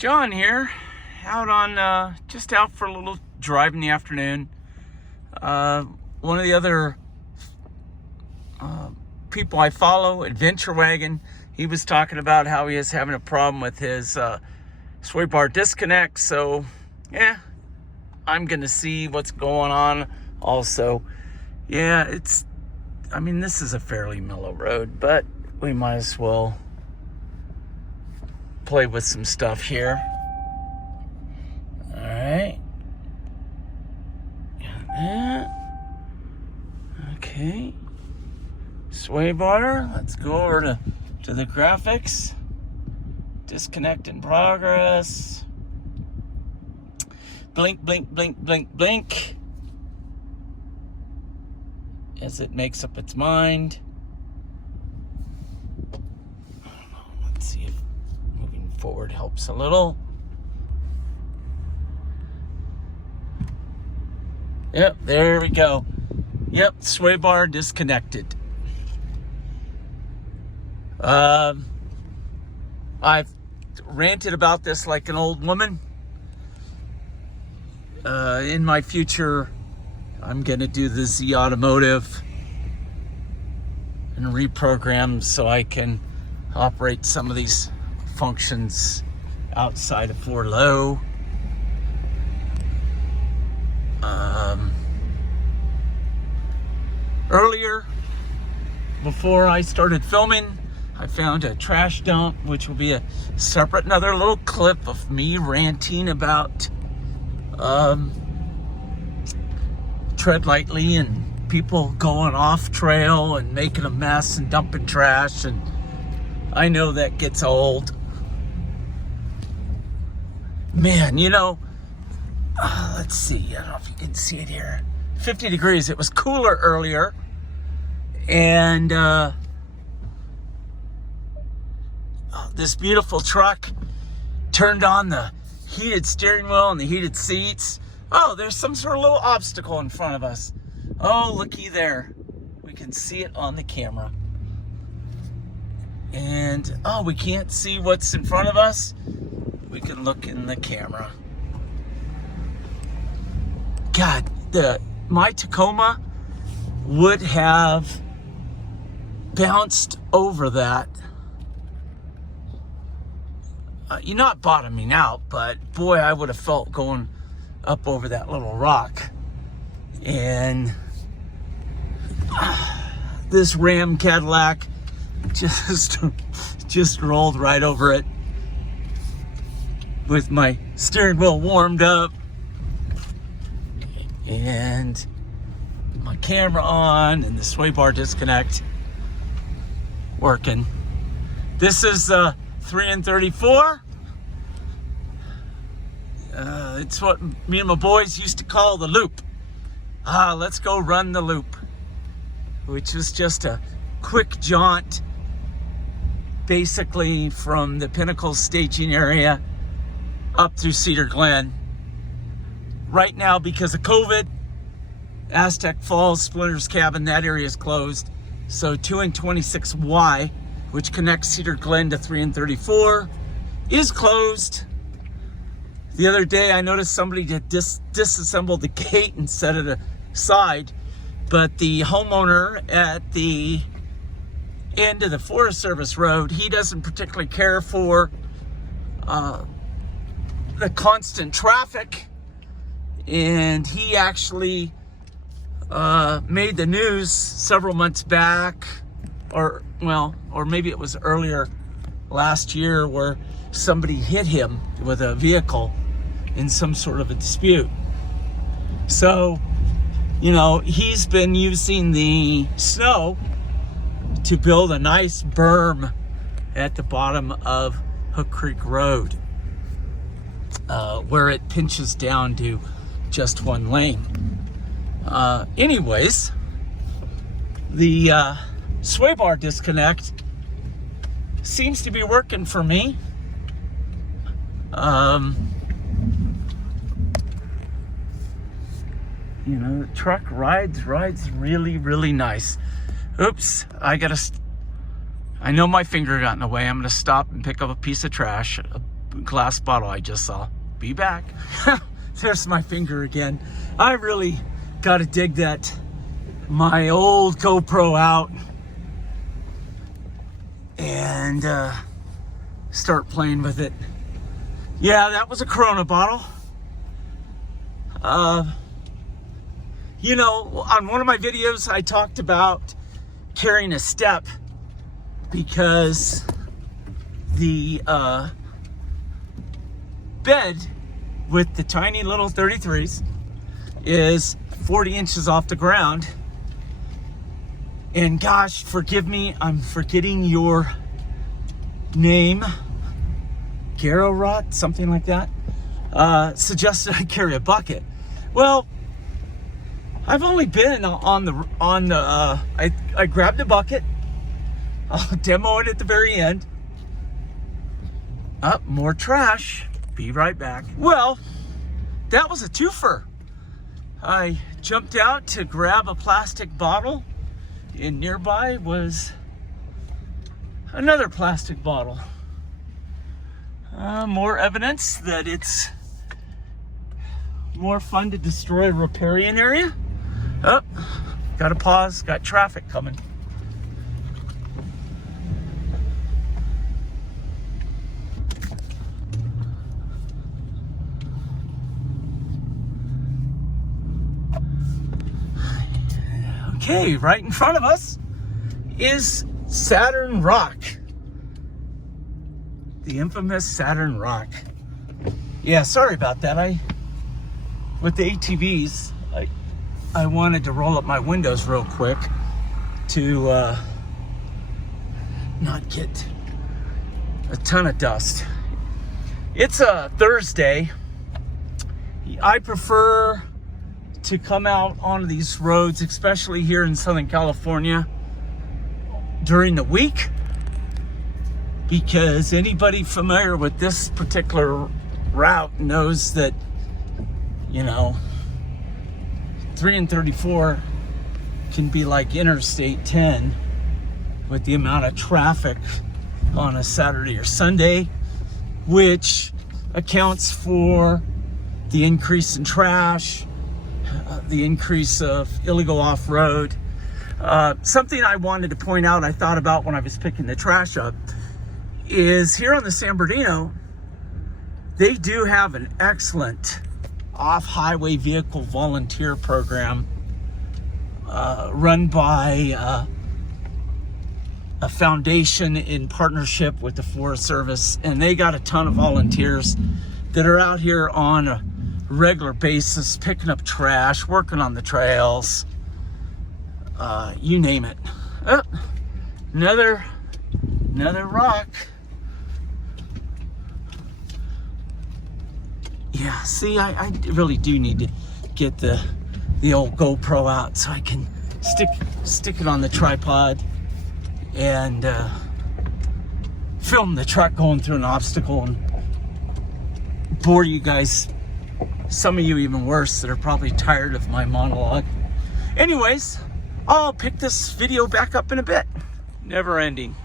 John here, out on just out for a little drive in the afternoon. One of the other people I follow, Adventure Wagon, he was talking about how he is having a problem with his sway bar disconnect. So yeah, I'm gonna see what's going on also. Yeah, this is a fairly mellow road, but we might as well play with some stuff here. All right. Got that. Okay. Sway bar. Let's go over to the graphics. Disconnect in progress. Blink, blink, blink, blink, blink. As it makes up its mind. I don't know. Let's see if moving forward helps a little. Yep, there we go. Yep, sway bar disconnected. I've ranted about this like an old woman. In my future, I'm gonna do the Z Automotive and reprogram so I can operate some of these functions outside of 4 low. Earlier, before I started filming, I found a trash dump, which will be another little clip of me ranting about tread lightly and people going off trail and making a mess and dumping trash. And I know that gets old. Man, let's see. I don't know if you can see it here. 50 degrees. It was cooler earlier. And this beautiful truck turned on the heated steering wheel and the heated seats. Oh, there's some sort of little obstacle in front of us. Oh, looky there. We can see it on the camera. And, we can't see what's in front of us. We can look in the camera. God, my Tacoma would have bounced over that. You're not bottoming out, but boy, I would have felt going up over that little rock. And this Ram Cadillac just rolled right over it with my steering wheel warmed up and my camera on and the sway bar disconnect working. This is 3 and 34. It's what me and my boys used to call the loop. Let's go run the loop, which was just a quick jaunt basically from the Pinnacle staging area up through Cedar Glen. Right now, because of COVID, Aztec Falls, Splinter's Cabin, that area is closed. So 2 and 26Y, which connects Cedar Glen to 3 and 34, is closed. The other day, I noticed somebody had disassembled the gate and set it aside, but the homeowner at the end of the Forest Service road, he doesn't particularly care for the constant traffic, and he actually made the news several months back, or maybe it was earlier last year, where somebody hit him with a vehicle in some sort of a dispute. So, he's been using the snow to build a nice berm at the bottom of Hook Creek Road, where it pinches down to just one lane. Anyways, the sway bar disconnect seems to be working for me. The truck rides really, really nice. Oops, I know my finger got in the way. I'm gonna stop and pick up a piece of trash, glass bottle I just saw. Be back. There's my finger again. I really got to dig my old GoPro out and start playing with it. Yeah, that was a Corona bottle. You know, on one of my videos, I talked about carrying a step because the bed with the tiny little 33s is 40 inches off the ground. And gosh, forgive me, I'm forgetting your name. Garrowrot, something like that, suggested I carry a bucket. Well, I've only been I grabbed a bucket. I'll demo it at the very end. More trash. Be right back. Well, that was a twofer. I jumped out to grab a plastic bottle, and nearby was another plastic bottle. More evidence that it's more fun to destroy a riparian area. Oh, gotta pause, got traffic coming. Okay, right in front of us is Saturn Rock. The infamous Saturn Rock. Yeah, sorry about that. With the ATVs, I wanted to roll up my windows real quick to not get a ton of dust. It's a Thursday. I prefer to come out onto these roads, especially here in Southern California, during the week, because anybody familiar with this particular route knows that, you know, 3 and 34 can be like Interstate 10 with the amount of traffic on a Saturday or Sunday, which accounts for the increase in trash, the increase of illegal off-road. Something I wanted to point out, I thought about when I was picking the trash up, is here on the San Bernardino, they do have an excellent off-highway vehicle volunteer program run by a foundation in partnership with the Forest Service, and they got a ton of volunteers that are out here on a regular basis picking up trash, working on the trails, you name it. Oh, another rock. Yeah, see, I really do need to get the old GoPro out so I can stick it on the tripod and film the truck going through an obstacle and bore you guys, some of you even worse, that are probably tired of my monologue. Anyways, I'll pick this video back up in a bit. Never ending.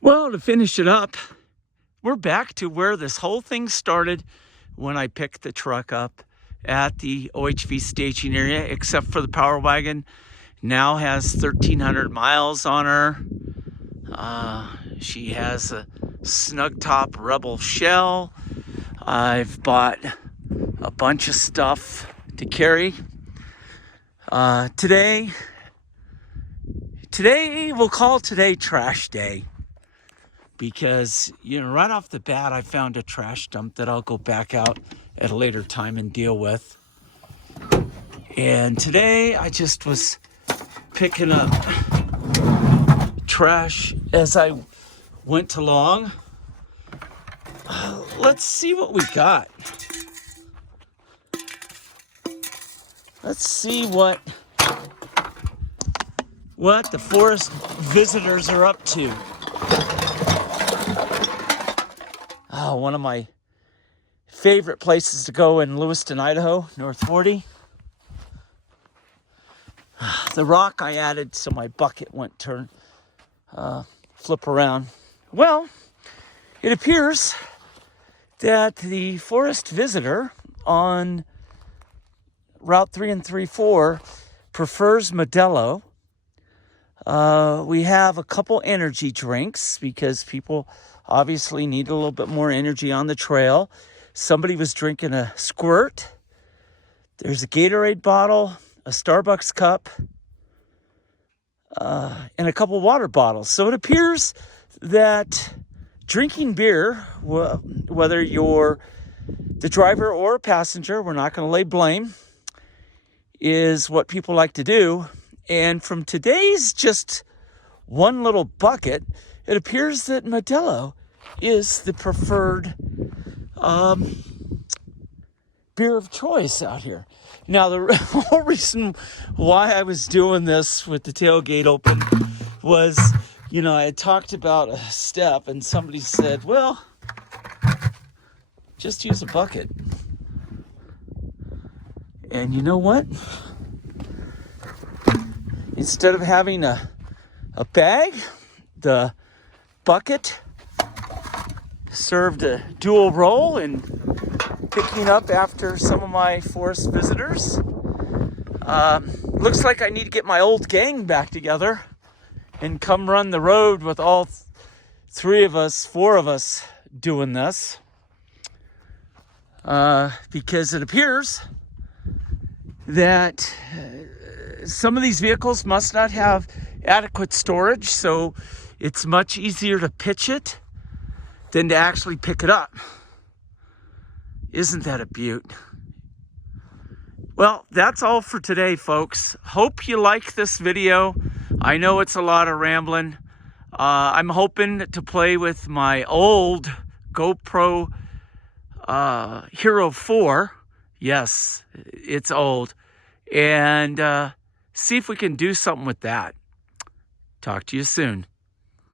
Well, to finish it up, we're back to where this whole thing started when I picked the truck up at the OHV staging area, except for the Power Wagon. Now has 1,300 miles on her. She has a snug top Rebel shell. I've bought a bunch of stuff to carry. Today, we'll call today trash day, because, you know, right off the bat, I found a trash dump that I'll go back out at a later time and deal with. And today I just was picking up trash as I went along. Let's see what we got. Let's see what the forest visitors are up to. Oh, one of my favorite places to go in Lewiston, Idaho, North 40. The rock I added so my bucket wouldn't flip around. Well, It appears that the forest visitor on Route 3 and 34 prefers Modelo. We have a couple energy drinks because people obviously need a little bit more energy on the trail. Somebody was drinking a Squirt. There's a Gatorade bottle, a Starbucks cup, and a couple water bottles. So it appears that drinking beer, whether you're the driver or a passenger, we're not going to lay blame, is what people like to do. And from today's just one little bucket, it appears that Modelo is the preferred beer of choice out here. Now, the whole reason why I was doing this with the tailgate open was, I had talked about a step, and somebody said, well, just use a bucket. And you know what? Instead of having a bag, the bucket served a dual role in picking up after some of my forest visitors. Looks like I need to get my old gang back together and come run the road with all four of us doing this. Because it appears that some of these vehicles must not have adequate storage, so it's much easier to pitch it than to actually pick it up. Isn't that a beaut? Well, that's all for today, folks. Hope you like this video. I know it's a lot of rambling. I'm hoping to play with my old GoPro Hero 4. Yes, it's old. And see if we can do something with that. Talk to you soon.